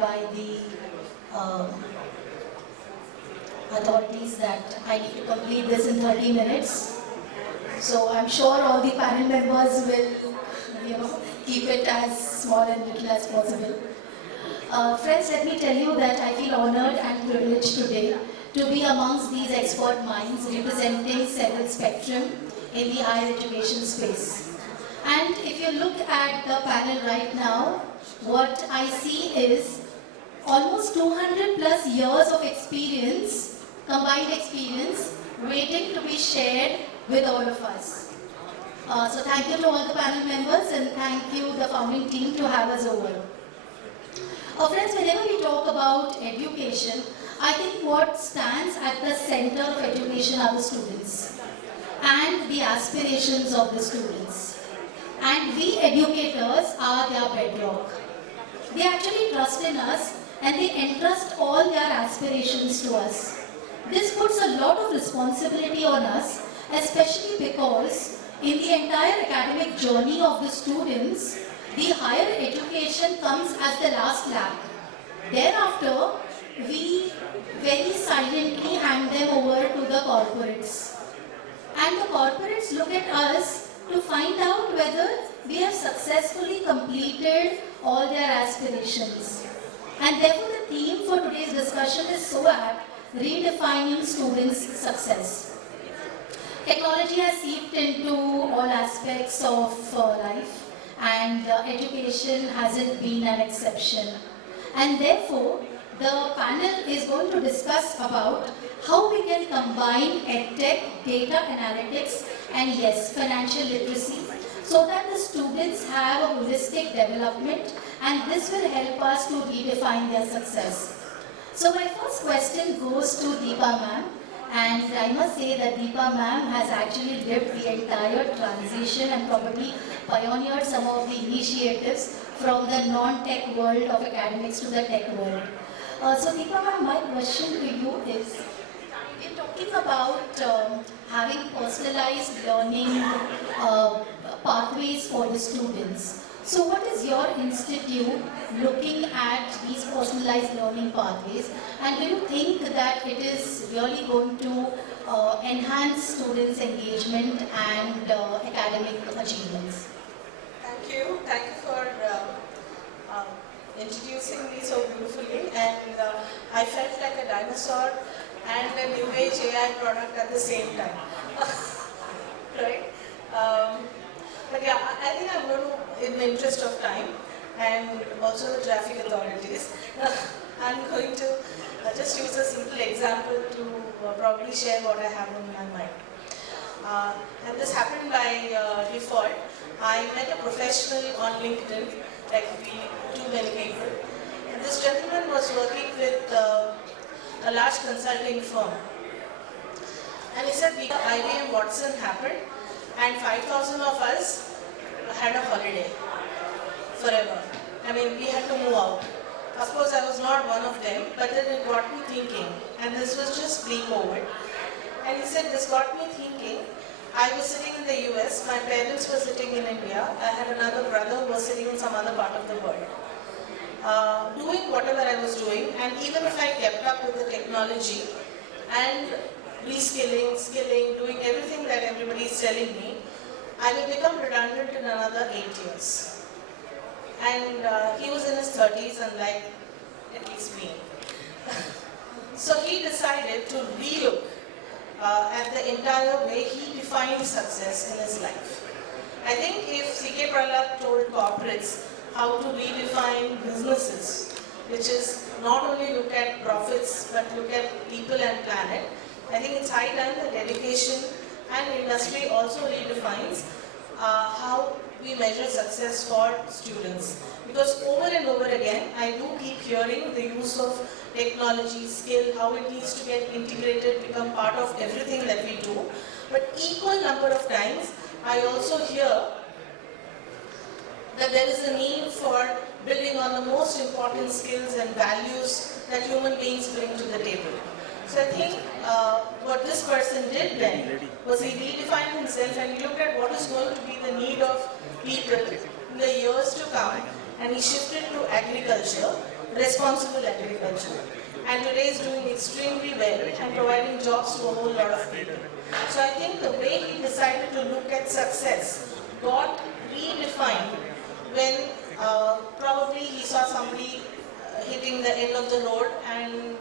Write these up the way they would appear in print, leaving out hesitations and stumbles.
by the authorities that I need to complete this in 30 minutes. So I'm sure all the panel members will, keep it as small and little as possible. Friends, let me tell you that I feel honored and privileged today to be amongst these expert minds representing several spectrum in the higher education space. And if you look at the panel right now, what I see is almost 200 plus years of experience, combined experience, waiting to be shared with all of us. So thank you to all the panel members and thank you the founding team to have us over. Friends, whenever we talk about education, I think what stands at the center of education are the students and the aspirations of the students. And we educators are their bedrock. They actually trust in us and they entrust all their aspirations to us. This puts a lot of responsibility on us, especially because in the entire academic journey of the students, the higher education comes as the last lap. Thereafter, we very silently hand them over to the corporates. And the corporates look at us to find out whether we have successfully completed all their aspirations. And therefore the theme for today's discussion is so apt, redefining students' success. Technology has seeped into all aspects of life and education hasn't been an exception. And therefore, the panel is going to discuss about how we can combine EdTech, data analytics, and yes, financial literacy, so that the students have a holistic development, and this will help us to redefine their success. So my first question goes to Deepa ma'am, and I must say that Deepa ma'am has actually lived the entire transition and probably pioneered some of the initiatives from the non-tech world of academics to the tech world. So Deepa ma'am, my question to you is, we're talking about having personalized learning pathways for the students. So what is your institute looking at these personalized learning pathways, and do you think that it is really going to enhance students' engagement and academic achievements? Thank you for introducing me so beautifully, and I felt like a dinosaur and a new age AI product at the same time. Right? But yeah, I think I'm going to, in the interest of time and also the traffic authorities, I'm going to just use a simple example to probably share what I have on my mind. And this happened by default. I met a professional on LinkedIn, like too many people. And this gentleman was working with a large consulting firm. And he said, IBM Watson happened, and 5,000 of us had a holiday forever. I mean, we had to move out. Of course, I was not one of them, but then it got me thinking, and this was just pre-COVID. And he said, this got me thinking. I was sitting in the US, my parents were sitting in India, I had another brother who was sitting in some other part of the world. Doing whatever I was doing, and even if I kept up with the technology and reskilling, skilling, doing everything that everybody is telling me, I will become redundant in another 8 years. And he was in his 30s and like, at least me. So he decided to relook at the entire way he defined success in his life. I think if 𝐒𝐭𝐝 told corporates how to redefine businesses, which is not only look at profits but look at people and planet, I think it's high time that education and industry also redefines how we measure success for students. Because over and over again, I do keep hearing the use of technology, skill, how it needs to get integrated, become part of everything that we do. But equal number of times, I also hear that there is a need for building on the most important skills and values that human beings bring to the table. So I think what this person did then was he redefined himself and he looked at what is going to be the need of people in the years to come, and he shifted to agriculture, responsible agriculture. And today is doing extremely well and providing jobs to a whole lot of people. So I think the way he decided to look at success got redefined when probably he saw somebody hitting the end of the road and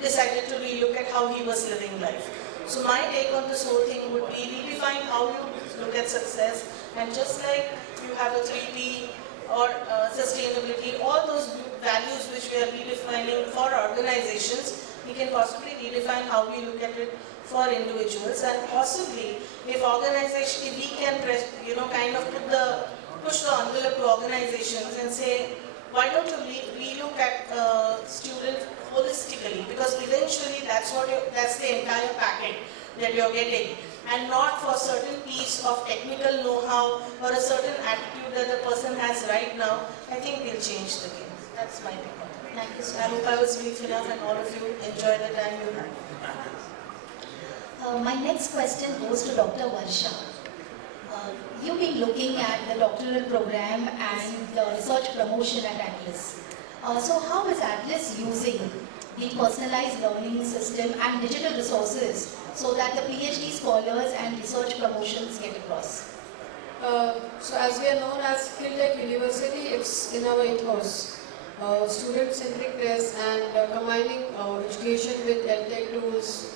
decided to relook at how he was living life. So my take on this whole thing would be redefine how you look at success, and just like you have a 3P or sustainability, all those values which we are redefining for organizations, we can possibly redefine how we look at it for individuals, and possibly if organization, if we can kind of push the envelope to organizations and say, why don't you relook at students holistically, because eventually that's the entire packet that you're getting, and not for a certain piece of technical know-how or a certain attitude that the person has right now. I think they'll change the game. That's my take on it. Thank you so I much. hope I was brief enough and all of you enjoy the time you had. My next question goes to Dr. Varsha. You've been looking at the doctoral program and the research promotion at Atlas. So how is Atlas using the personalized learning system and digital resources so that the PhD scholars and research promotions get across? So as we are known as skill-tech university, it's in our ethos. Student-centricness and combining education with EdTech tools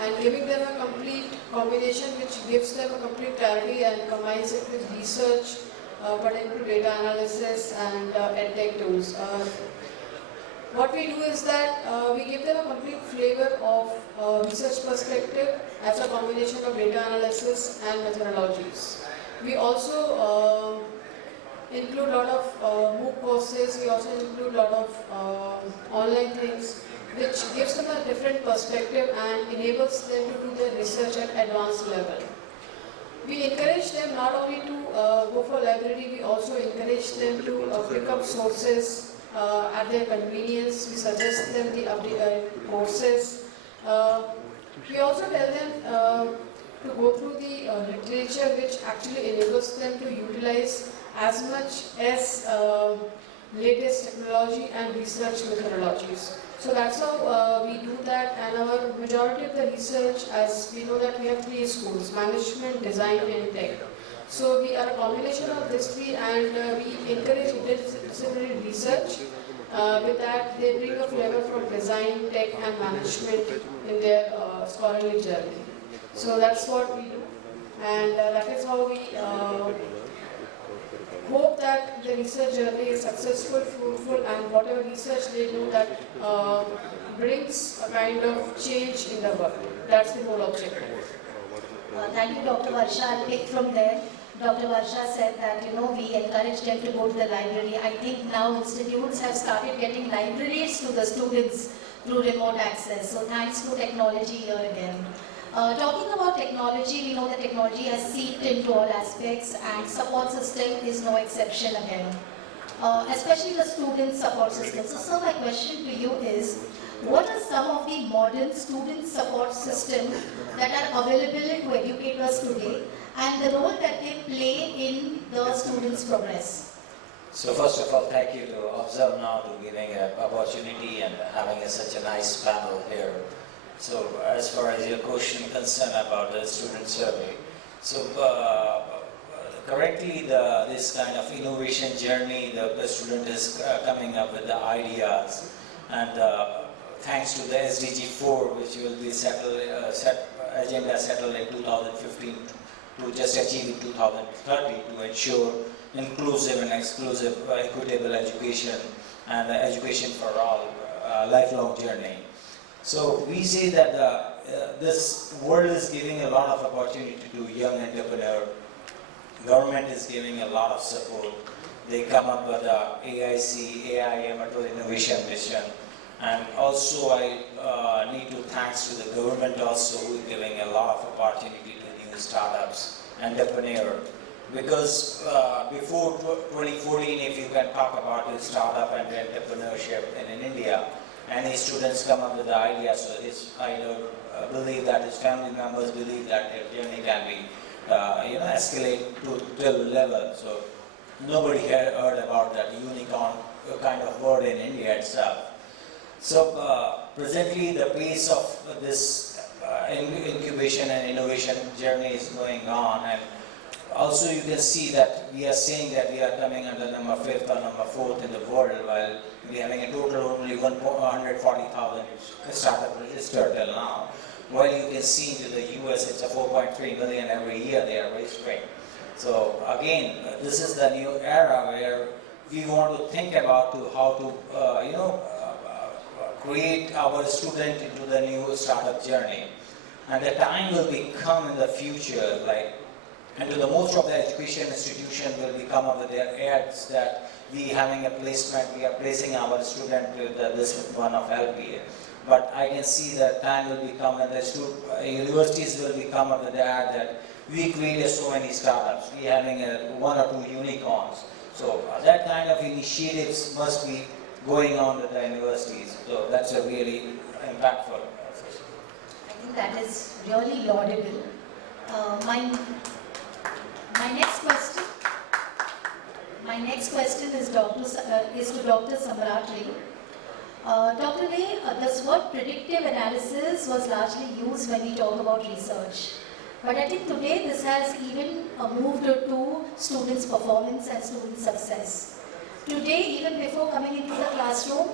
and giving them a complete combination which gives them a complete clarity and combines it with research, pertaining to data analysis and EdTech tools. What we do is that we give them a complete flavor of research perspective as a combination of data analysis and methodologies. We also include a lot of MOOC courses. We also include a lot of online things, which gives them a different perspective and enables them to do their research at advanced level. We encourage them not only to go for library, we also encourage them to pick up sources at their convenience. We suggest them the courses. We also tell them to go through the literature, which actually enables them to utilize as much as latest technology and research methodologies. So that's how we do that, and our majority of the research, as we know that we have 3 schools: management, design and tech. So we are a combination of these 3, and we encourage interdisciplinary research. With that, they bring a flavor from design, tech and management in their scholarly journey. So that's what we do, and that is how we hope that the research journey is successful, fruitful, and whatever research they do that brings a kind of change in the world. That's the whole objective. Thank you, Dr. Varsha. I'll take from there. Dr. Varsha said that, we encourage them to go to the library. I think now institutes have started getting libraries to the students through remote access. So thanks to technology here again. Talking about technology, we know that technology has seeped into all aspects, and support system is no exception again. Especially the student support system. So sir, my question to you is, what are some of the modern student support systems that are available to educators today, and the role that they play in the students' progress? So first of all, thank you to ObserveNow to giving an opportunity and having such a nice panel here. So as far as your question concerned about the student survey, so currently this kind of innovation journey, the student is coming up with the ideas, and thanks to the SDG 4, which will be agenda settled in 2015 to just achieve in 2030 to ensure inclusive and exclusive, equitable education and education for all, lifelong journey. So we see that this world is giving a lot of opportunity to young entrepreneur. Government is giving a lot of support. They come up with the AIC, AI Amateur Innovation Mission. And also I need to thanks to the government also, who is giving a lot of opportunity to new startups, entrepreneur. Because before 2014, if you can talk about the startup and entrepreneurship in India, any students come up with the idea, so I believe that his family members believe that their journey can be, escalate to level. So nobody had heard about that itself. So presently the pace of this incubation and innovation journey is going on, and also you can see that we are saying that we are coming under number 5th or number 4th in the world, while we are having a total only 140,000 startup registered till now. While you can see in the US it's a 4.3 million every year they are registering. So again, this is the new era where we want to think about how to create our student into the new startup journey. And the time will become in the future, and the most of the education institution will become up with their ads that we having a placement, we are placing our student with this one of LPA. But I can see that time will become, and the universities will become up with the ad that we created so many startups, we having one or two unicorns. So that kind of initiatives must be going on with the universities. So that's a really impactful. I think that is really laudable. My next question is to Dr. Samrat. Dr. Ray, this word predictive analysis was largely used when we talk about research. But I think today this has even moved to students' performance and student success. Today, even before coming into the classroom,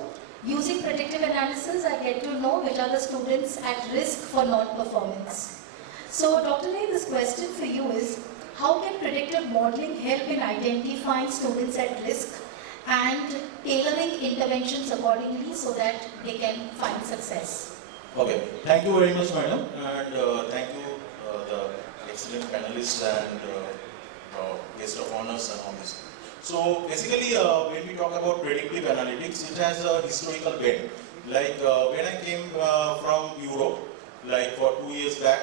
using predictive analysis, I get to know which are the students at risk for non-performance. So, Dr. Ray, this question for you is, how can predictive modeling help in identifying students at risk and tailoring interventions accordingly so that they can find success? Okay, thank you very much, madam, and thank you the excellent panelists and guest of honors and all this. So basically, when we talk about predictive analytics, it has a historical bent. Like when I came from Europe, like for 2 years back,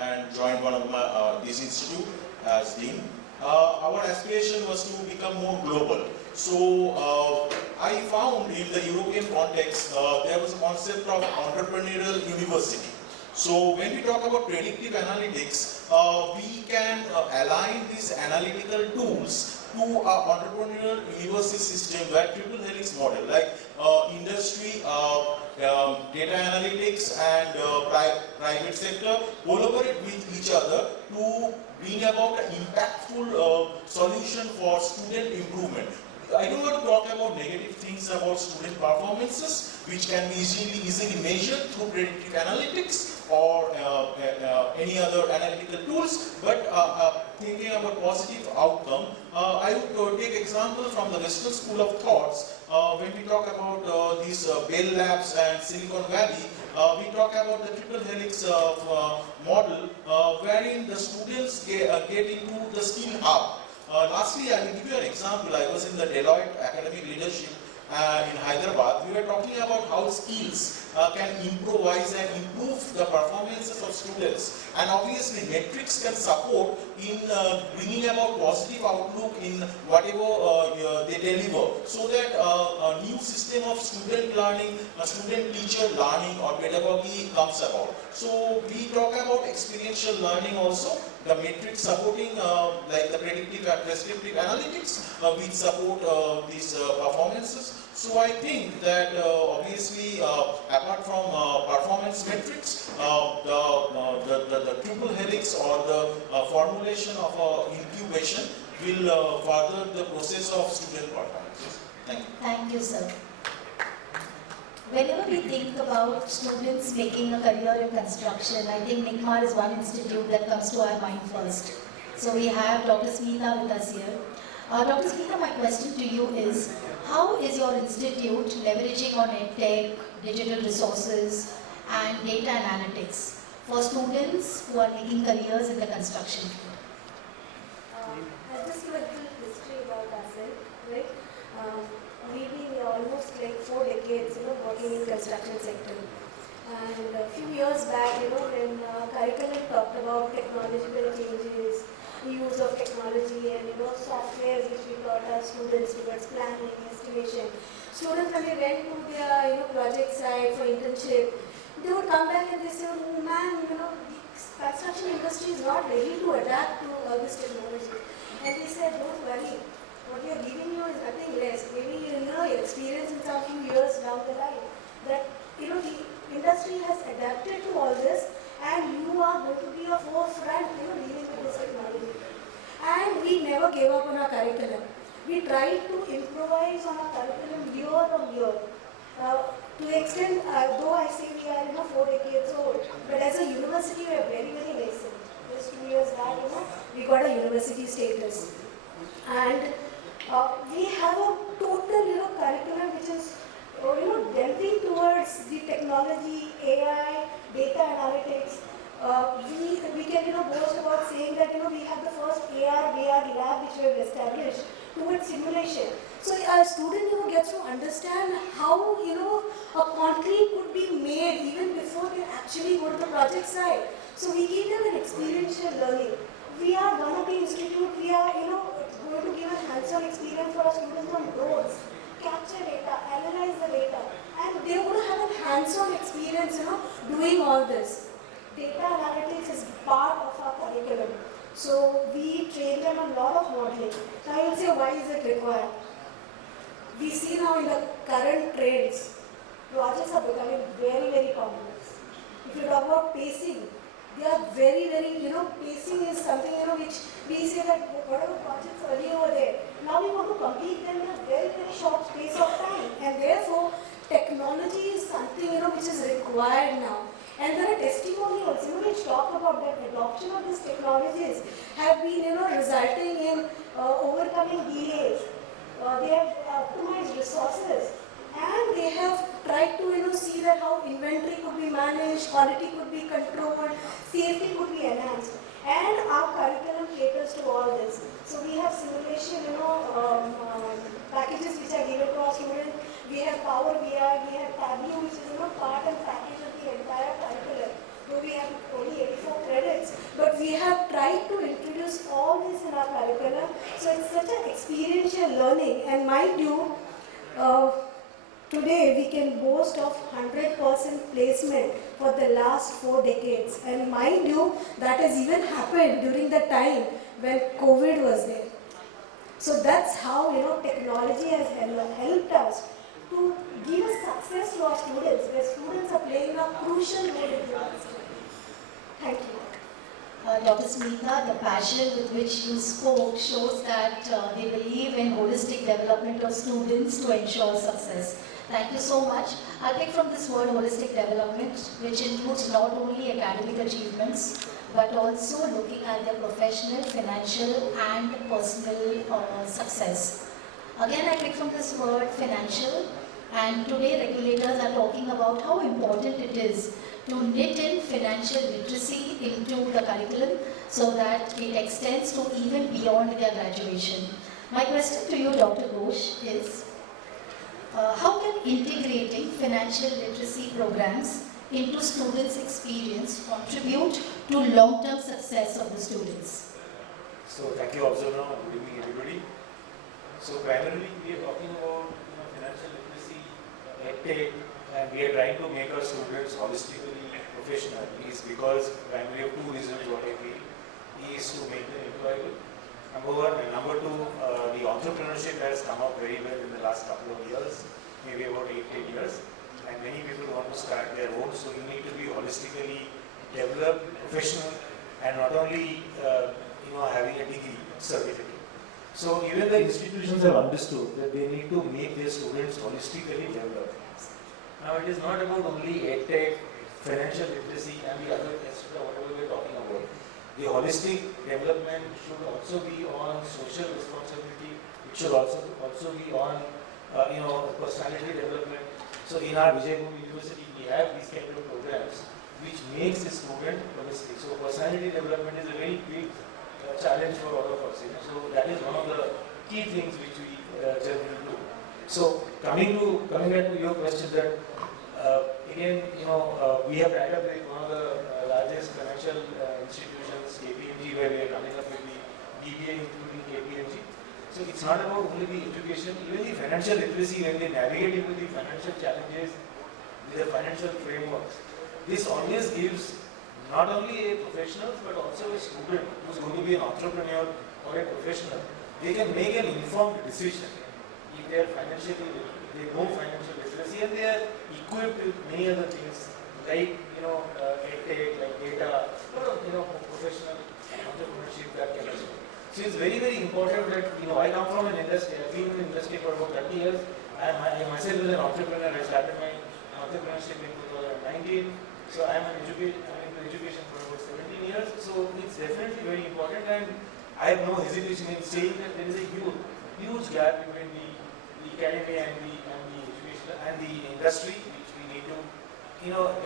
and joined one of my this institute as dean, our aspiration was to become more global. So I found in the European context, there was a concept of entrepreneurial university. So when we talk about predictive analytics, we can align these analytical tools to our entrepreneurial university system where triple helix model, like industry, data analytics and private sector collaborate with each other to bring about an impactful solution for student improvement. I don't want to talk about negative things about student performances, which can be easily measured through predictive analytics or any other analytical tools, but thinking about positive outcome, I would take example from the Western School of Thoughts. When we talk about these Bell Labs and Silicon Valley, we talk about the triple helix model, wherein the students get into the skill hub. Lastly, I will give you an example. I was in the Deloitte Academic Leadership in Hyderabad. We were talking about how skills can improvise and improve the performances of students. And obviously, metrics can support in bringing about positive outlook in whatever they deliver, so that a new system of student learning, student-teacher learning or pedagogy comes about. So we talk about experiential learning also. The metrics supporting like the predictive and prescriptive analytics which support these performances. So I think that obviously apart from performance metrics, the triple helix or the formulation of incubation will further the process of student performances. Thank you. Thank you, sir. Whenever we think about students making a career in construction, I think NICMAR is one institute that comes to our mind first. So we have Dr. Smita with us here. Dr. Smita, my question to you is, how is your institute leveraging on EdTech, digital resources, and data analytics for students who are making careers in the construction field? I'll just give a little history about ourselves, right? We've been almost like 4 decades, working in construction sector. And a few years back, when curriculum talked about technological changes, use of technology and softwares which we taught our students towards planning, estimation. Students when they went to their project site for internship, they would come back and they say, oh, man, the construction industry is not ready to adapt to all this technology. And they said, don't worry. What we are giving you is nothing less. Maybe experience in some few years down the line that the industry has adapted to all this, and you are going to be a forefront, dealing with this technology. And we never gave up on our curriculum. We tried to improvise on our curriculum year on year. To the extent, though I say we are 4 decades old, but as a university we are very, very nascent. Just 2 years back, we got a university status. And we have a total curriculum which is delving towards the technology, AI, data analytics. We can boast about saying that we have the first AR, VR lab which we have established towards simulation. So a student gets to understand how a concrete could be made even before they actually go to the project site. So we give them an experiential learning. We are one of the institute. We are going to give a hands-on experience for our students on drones, capture data, analyze the data, and they are going to have a hands-on experience doing all this. Data analytics is part of our curriculum. So we train them a lot of modeling. Now you'll say, why is it required? We see now in the current trends, projects are becoming very, very complex. If you talk about pacing, they are very, very, pacing is something, which we say that whatever projects earlier were there, now we want to complete them in a very, very short space of time. And therefore, technology is something, which is required now. And there are testimonials, which talk about that adoption of these technologies have been, resulting in overcoming delays. They have optimized resources, and they have tried to, see that how inventory could be managed, quality could be controlled, safety could be enhanced. And our curriculum caters to all this. So we have simulation, packages which are given to our students. We have Power BI, we have Tableau, which is part and package of the entire curriculum. Though we have only 84 credits, but we have tried to introduce all this in our curriculum. So it's such an experiential learning. And mind you, today we can boast of 100% placement for the last 4 decades. And mind you, that has even happened during the time when COVID was there. So that's how technology has helped us to give success to our students, where students are playing a crucial role in the system. Thank you. Dr. Smita, the passion with which you spoke shows that they believe in holistic development of students to ensure success. Thank you so much. I'll pick from this word holistic development, which includes not only academic achievements, but also looking at their professional, financial, and personal success. Again, I pick from this word financial, and today regulators are talking about how important it is to knit in financial literacy into the curriculum so that it extends to even beyond their graduation. My question to you, Dr. Ghosh, is how can integrating financial literacy programs into students' experience contribute to long-term success of the students? So thank you, ObserveNow, and good evening, everybody. So primarily we are talking about financial literacy, EdTech, and we are trying to make our students holistically professional. Is because primarily of 2 reasons what I feel is to make them employable. Number 1, and number 2, the entrepreneurship has come up very well in the last couple of years, maybe about 8-10 years, and many people want to start their own. So you need to be holistically developed, professional, and not only having a degree certificate. So even the institutions have understood that they need to make their students holistically developed. Now it is not about only EdTech, financial literacy, and the other etc. whatever we are talking about. The holistic development should also be on social responsibility. It should also be on personality development. So in our Vijayabhumi University, we have these kind of programs which makes the student holistic. So personality development is a very big challenge for all of us. So that is one of the key things which we generally do. So coming back to your question, that again, we have tied up with one of the largest financial institutions, KPMG, where we are coming up with the DBA including KPMG. So it's not about only the education, even the financial literacy, when they navigate into the financial challenges with the financial frameworks. This always gives not only a professional but also a student who's going to be an entrepreneur or a professional. They can make an informed decision if they are financially, they know financial literacy and they are equipped with many other things like, EdTech, like data, professional entrepreneurship, that kind of stuff. So it's very, very important that, I come from an industry, I've been in the industry for about 30 years. I myself is an entrepreneur. I started my entrepreneurship in 2019. So I'm into education for about 17 years. So it's definitely very important, and I have no hesitation in saying that there is a huge gap between the academia and the education and the industry, which we need to,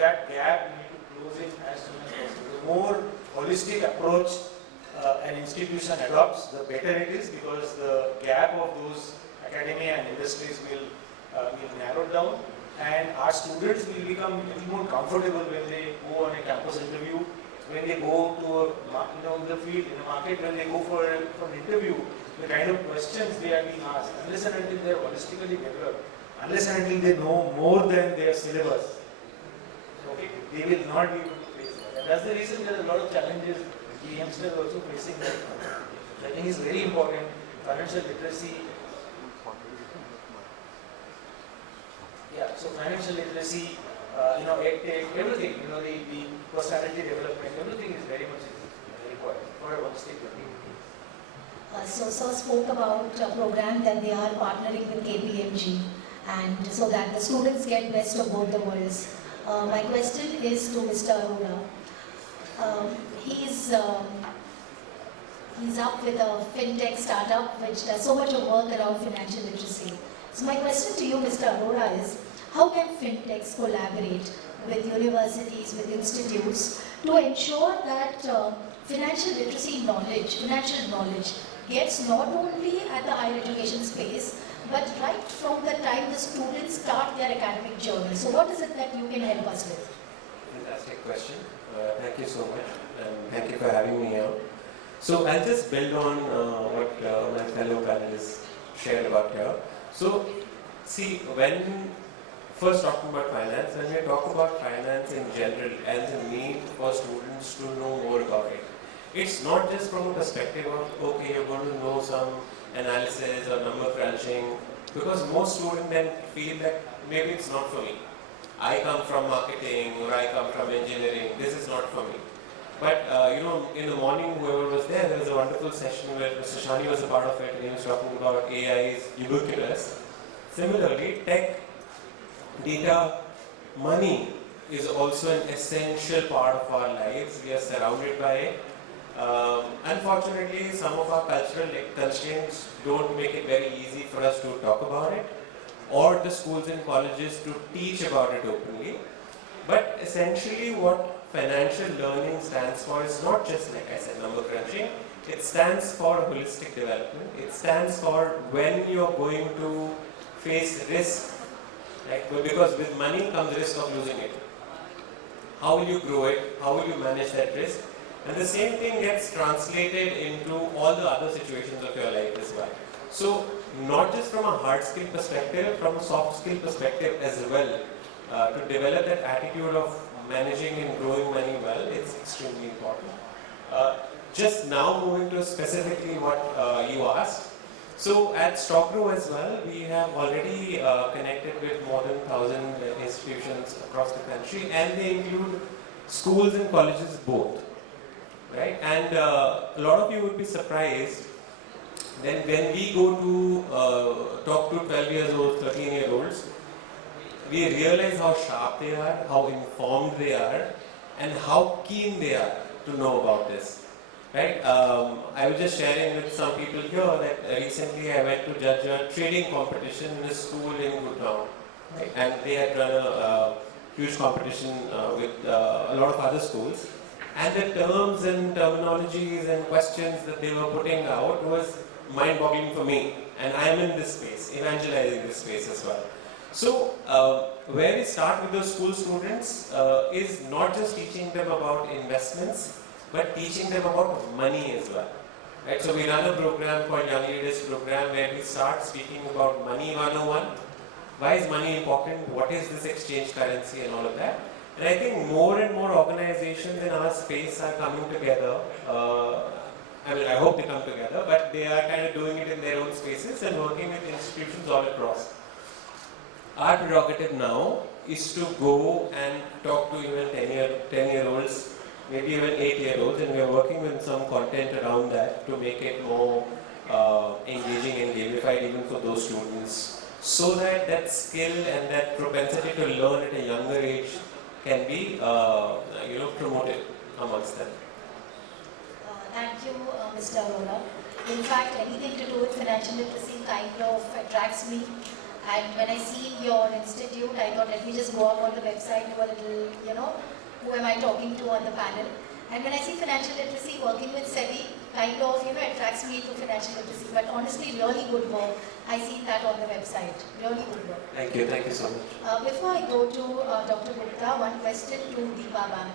that gap we need to close it as soon as possible. The more holistic approach an institution adopts, the better it is, because the gap of those academia and industries will narrow down, and our students will become a little more comfortable when they go on a campus interview, when they go to in the field, in the market, when they go for an interview, the kind of questions they are being asked, unless and until they are holistically developed, unless and until they know more than their syllabus, okay, they will not be able to face that. And that's the reason there are a lot of challenges the youngsters are also facing right now. I think it's very important. Financial literacy. Yeah, so financial literacy, EdTech, everything, the personality development, everything is very much required for a one-stage learning. So Sir spoke about a program that they are partnering with 𝐾PMG, and so that the students get best of both the worlds. My question is to Mr. Arora. He's up with a fintech startup which does so much of work around financial literacy. So my question to you, Mr. Arora, is how can fintechs collaborate with universities, with institutes to ensure that financial literacy knowledge, financial knowledge gets not only at the higher education space, but right from the time the students start their academic journey. So what is it that you can help us with? Fantastic question. Thank you so much, and thank you for having me here. So I'll just build on what my fellow panelists shared about here. So see, when first talking about finance, when we talk about finance in general and the need for students to know more about it, it's not just from a perspective of, okay, you're going to know some analysis or number crunching, because most students then feel that maybe it's not for me. I come from marketing or I come from engineering, this is not for me. But in the morning, whoever was there was a wonderful session where Mr. Shani was a part of it, and he was talking about AI is ubiquitous. Similarly, tech, data, money is also an essential part of our lives. We are surrounded by it. Unfortunately, some of our cultural constraints don't make it very easy for us to talk about it, or the schools and colleges to teach about it openly. But essentially what financial learning stands for is not just, like I said, number crunching. It stands for holistic development. It stands for when you're going to face risk, because with money comes risk of losing it. How will you grow it? How will you manage that risk? And the same thing gets translated into all the other situations of your life as well. So not just from a hard skill perspective, from a soft skill perspective as well, to develop that attitude of managing and growing money well, it's extremely important. Just now moving to specifically what you asked. So at StockGrow as well, we have already connected with more than 1,000 institutions across the country, and they include schools and colleges both. Right? And a lot of you would be surprised then when we go to talk to 12 years old, 13-year-olds, we realize how sharp they are, how informed they are, and how keen they are to know about this. Right? I was just sharing with some people here that recently I went to judge a trading competition in a school in Gurgaon. Right? And they had run a huge competition with a lot of other schools. And the terms and terminologies and questions that they were putting out was mind-boggling for me. And I am in this space, evangelizing this space as well. So, where we start with those school students is not just teaching them about investments, but teaching them about money as well. Right? So we run a program called Young Leaders Program where we start speaking about money 101. Why is money important? What is this exchange currency and all of that? And I think more and more organizations in our space are coming together I mean, I hope they come together, but they are kind of doing it in their own spaces and working with institutions all across. Our prerogative now is to go and talk to even 10-year-olds, maybe even 8-year-olds, and we are working with some content around that to make it more engaging and gamified even for those students, so that that skill and that propensity to learn at a younger age can be promoted amongst them. Thank you, Mr. Arora. In fact, anything to do with financial literacy kind of attracts me. And when I see your institute, I thought, let me just go up on the website, do a little, who am I talking to on the panel. And when I see financial literacy working with SEBI, kind of, attracts me to financial literacy. But honestly, really good work. I see that on the website. Really good work. Thank you so much. Before I go to Dr. Gupta, one question to Deepa ma'am.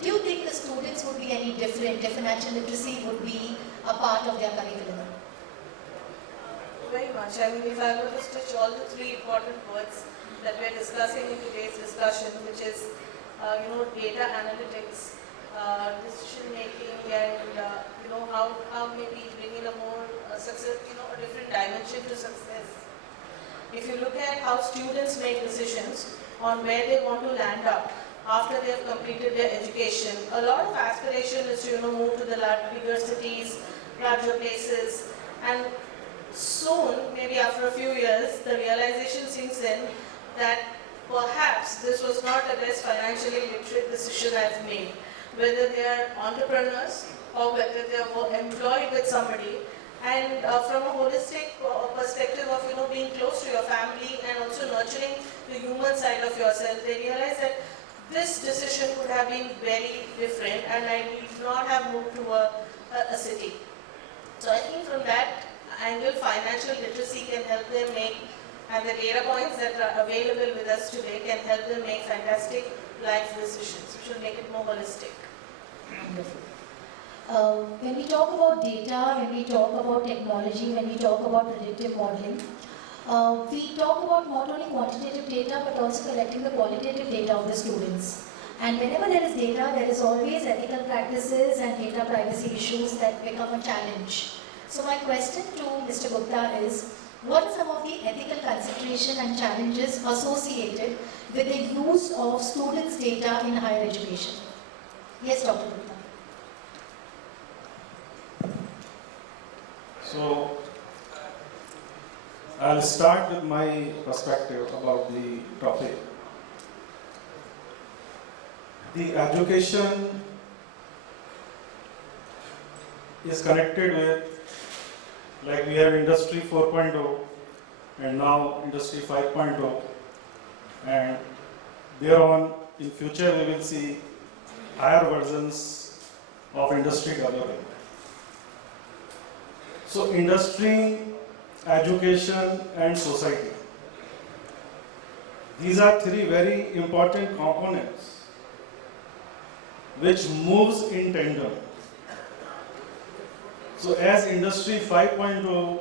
Do you think the students would be any different if financial literacy would be a part of their curriculum? Very much. I mean, if I were to stitch all the three important words that we are discussing in today's discussion, which is, data analytics, decision making, and how maybe bringing a more success, a different dimension to success. If you look at how students make decisions on where they want to land up after they have completed their education, a lot of aspiration is to move to the bigger cities, larger places, and soon, maybe after a few years, the realization sinks in that perhaps this was not the best financially literate decision I've made. Whether they are entrepreneurs or whether they are employed with somebody, and from a holistic perspective of being close to your family and also nurturing the human side of yourself, they realize that this decision could have been very different and I need not have moved to a city. So I think from that angle, financial literacy can help them make, and the data points that are available with us today can help them make fantastic life decisions, which will make it more holistic. Wonderful. When we talk about data, when we talk about technology, when we talk about predictive modeling, we talk about not only quantitative data but also collecting the qualitative data of the students. And whenever there is data, there is always ethical practices and data privacy issues that become a challenge. So my question to Mr. Gupta is, what are some of the ethical consideration and challenges associated with the use of students' data in higher education? Yes, Dr. Gupta. So, I'll start with my perspective about the topic. The education is connected with, like we have Industry 4.0 and now Industry 5.0, and thereon in future we will see higher versions of industry developing. So industry, education and society, these are three very important components which moves in tandem. So as Industry 5.0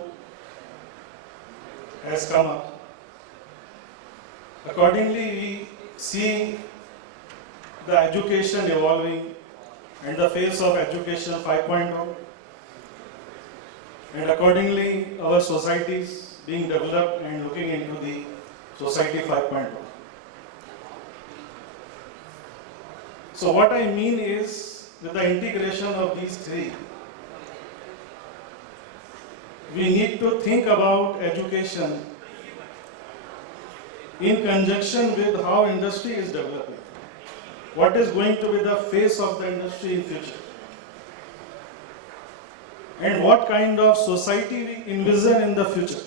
has come up, accordingly we see the education evolving and the phase of education 5.0, and accordingly our societies being developed and looking into the society 5.0. So what I mean is, with the integration of these three, we need to think about education in conjunction with how industry is developing. What is going to be the face of the industry in future? And what kind of society we envision in the future?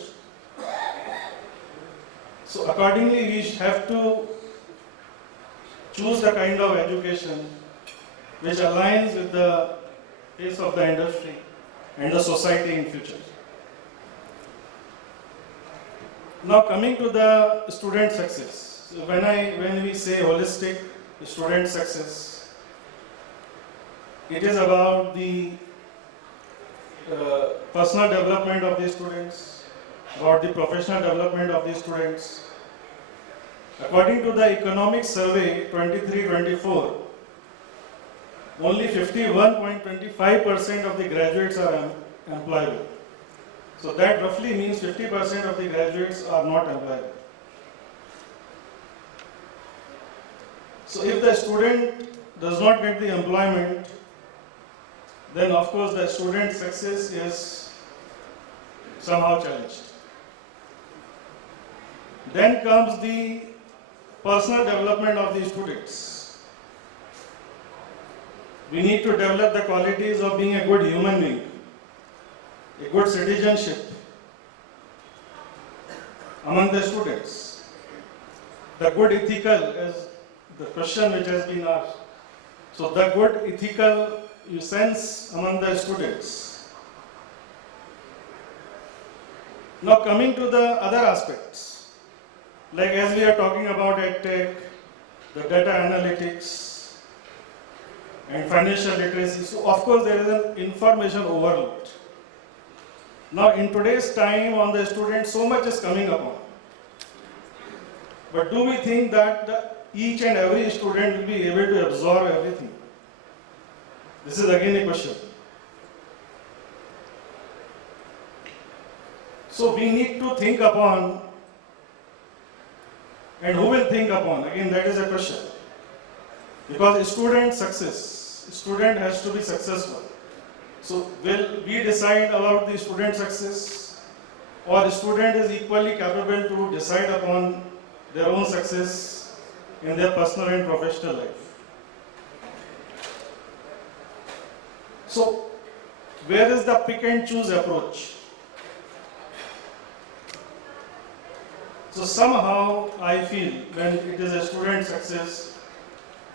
So accordingly, we have to choose the kind of education which aligns with the pace of the industry and the society in future. Now coming to the student success. So when we say holistic student success, it is about the personal development of the students, about the professional development of the students. According to the economic survey 23-24, only 51.25% of the graduates are employable. So that roughly means 50% of the graduates are not employable. So if the student does not get the employment, then of course the student success is somehow challenged. Then comes the personal development of the students. We need to develop the qualities of being a good human being, a good citizenship among the students. The good ethical is the question which has been asked. So the good ethical sense among the students. Now coming to the other aspects, like as we are talking about EdTech, the data analytics and financial literacy, so of course there is an information overload. Now in today's time on the students, so much is coming upon. But do we think that each and every student will be able to absorb everything? This is again a question. So we need to think upon, and who will think upon? Again, that is a question. Because student success, student has to be successful. So will we decide about the student success, or the student is equally capable to decide upon their own success in their personal and professional life? So, where is the pick and choose approach? So somehow I feel when it is a student success,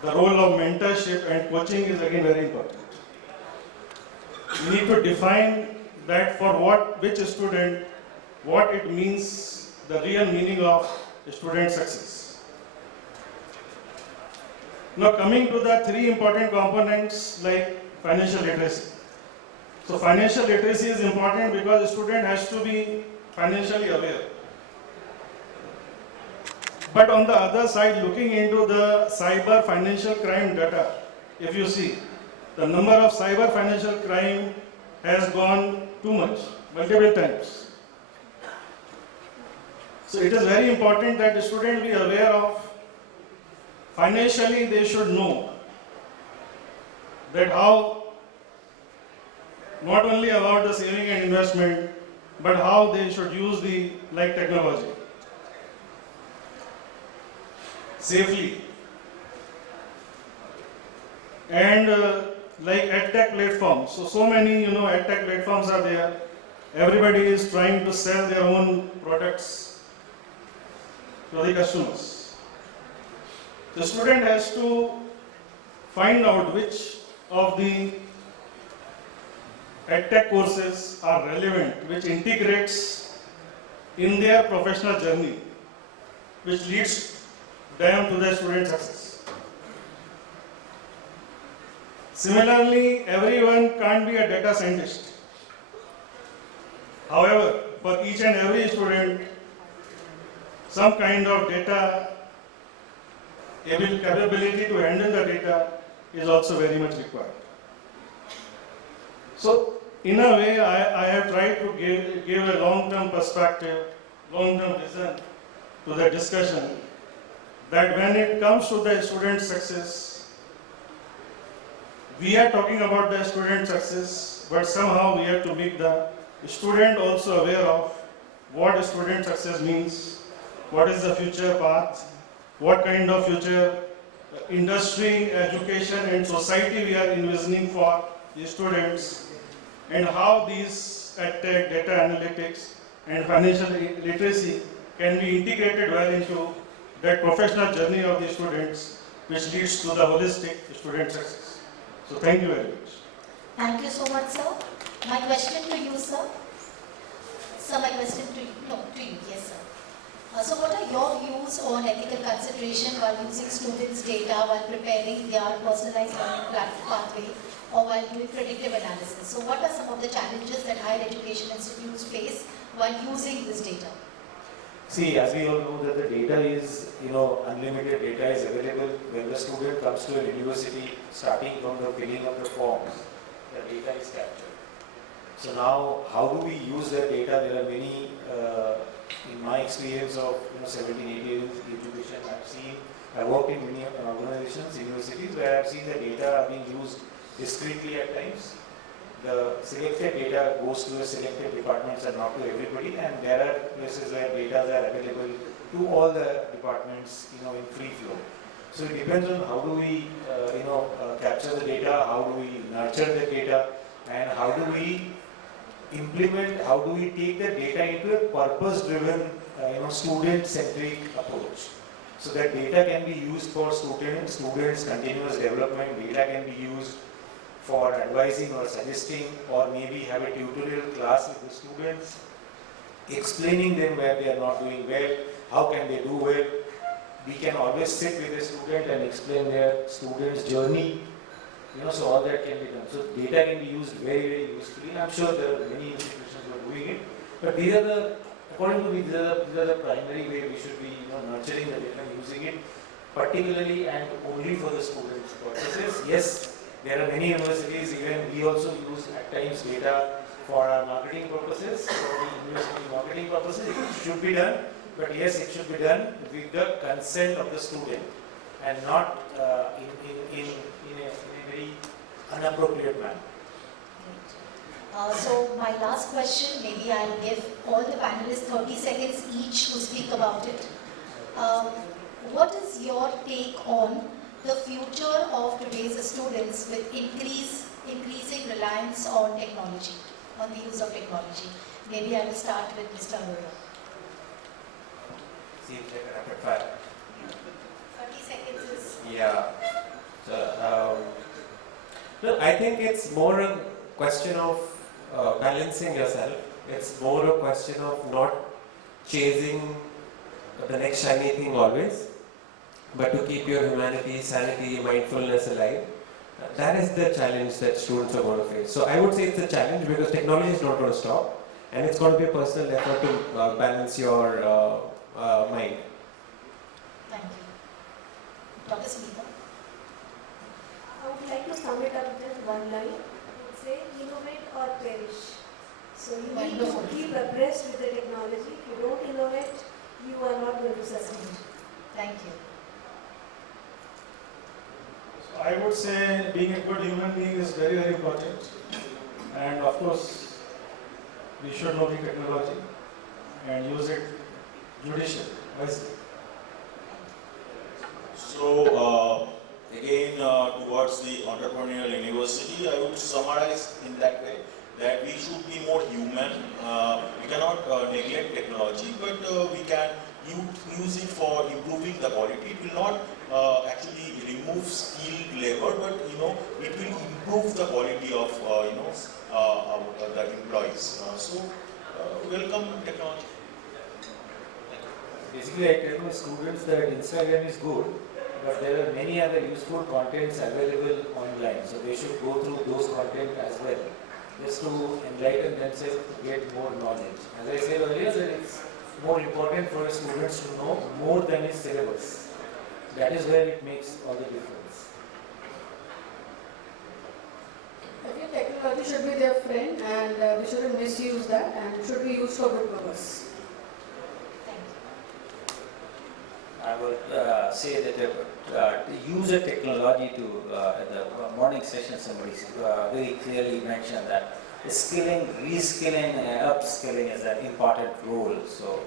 the role of mentorship and coaching is again very important. We need to define that for which student, what it means, the real meaning of student success. Now coming to the three important components like financial literacy. So financial literacy is important because the student has to be financially aware. But on the other side, looking into the cyber financial crime data, if you see, the number of cyber financial crime has gone too much, multiple times. So it is very important that the student be aware of, financially they should know that how, not only about the saving and investment, but how they should use the technology safely. And like EdTech platforms, so many EdTech platforms are there. Everybody is trying to sell their own products to the customers. The student has to find out which of the EdTech courses are relevant, which integrates in their professional journey, which leads them to the student success. Similarly, everyone can't be a data scientist. However, for each and every student, some kind of data capability to handle the data is also very much required. So, in a way, I have tried to give a long-term perspective, long-term vision to the discussion, that when it comes to the student success, we are talking about the student success, but somehow we have to make the student also aware of what student success means, what is the future path, what kind of future industry, education and society we are envisioning for the students, and how these EdTech, data analytics and financial literacy can be integrated well into that professional journey of the students, which leads to the holistic student success. So thank you very much. Thank you so much, sir. My question to you, sir. Sir, my question to you. No, to you. Yes, sir. So what are your views on ethical consideration while using students' data while preparing their personalized learning pathway or while doing predictive analysis? So what are some of the challenges that higher education institutes face while using this data? See, as we all know that the data is unlimited data is available. When the student comes to a university, starting from the filling of the forms, the data is captured. So now, how do we use that data? There are many, in my experience of 17, 18 years education, I worked in many organizations, universities, where I've seen the data being used discreetly at times. The selected data goes to the selected departments and not to everybody, and there are places where data are available to all the departments, in free flow. So it depends on how do we, capture the data, how do we nurture the data, and how do we implement, how do we take the data into a purpose-driven, student-centric approach. So that data can be used for students' continuous development, data can be used for advising or suggesting, or maybe have a tutorial class with the students, explaining them where they are not doing well, how can they do well. We can always sit with a student and explain their student's journey, so all that can be done. So data can be used very, very usefully. I'm sure there are many institutions who are doing it, but these are the, according to me, these are the primary way we should be nurturing the data, using it particularly and only for the students' purposes. Yes, there are many universities, even we also use at times data for our marketing purposes, for the university marketing purposes. It should be done, but yes, it should be done with the consent of the student and not in a very unappropriate manner. So my last question, maybe I'll give all the panelists 30 seconds each to speak about it. What is your take on the future of today's students with increasing reliance on technology, on the use of technology? Maybe I will start with Mr. Agarwal. Seems like a rapid fire. 30 seconds is... Yeah. So, I think it's more a question of balancing yourself. It's more a question of not chasing the next shiny thing always, but to keep your humanity, sanity, mindfulness alive. That is the challenge that students are going to face. So I would say it's a challenge because technology is not going to stop, and it's going to be a personal effort to balance your mind. Thank you. Dr. Deepa. I would like to sum it up with one line. I would say innovate or perish. So you need to keep abreast with the technology. If you don't innovate, you are not going to succeed. Thank you. So I would say being a good human being is very, very important. And of course, we should know the technology and use it judiciously, wisely. So, again, towards the entrepreneurial university, I would summarize in that way that we should be more human. We cannot neglect technology, but we can use it for improving the quality. It will not actually remove skilled labor, but it will improve the quality of the employees. So, welcome technology. Basically, I tell my students that Instagram is good, but there are many other useful contents available online. So they should go through those content as well, just to enlighten themselves to get more knowledge. As I said earlier, that it's more important for students to know more than his syllabus. That is where it makes all the difference. I feel technology should be their friend, and we shouldn't misuse that, and should be used for good purpose. I would say that to use the technology to, in the morning session, somebody very clearly mentioned that skilling, reskilling, and upskilling is an important role. So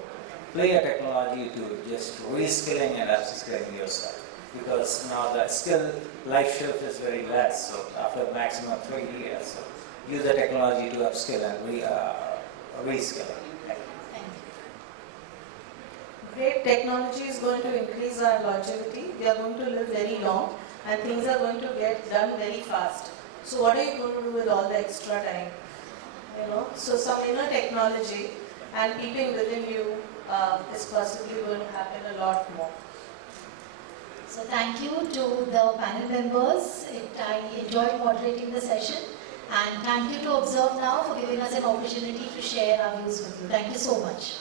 play a technology to just reskilling and upskilling yourself, because now the skill life shelf is very less. So after maximum 3 years, so use the technology to upskill and reskilling. Great technology is going to increase our longevity. We are going to live very long, and things are going to get done very fast. So what are you going to do with all the extra time? So some inner technology and keeping within you is possibly going to happen a lot more. So thank you to the panel members. I enjoyed moderating the session, and thank you to ObserveNow for giving us an opportunity to share our views with you. Thank you so much.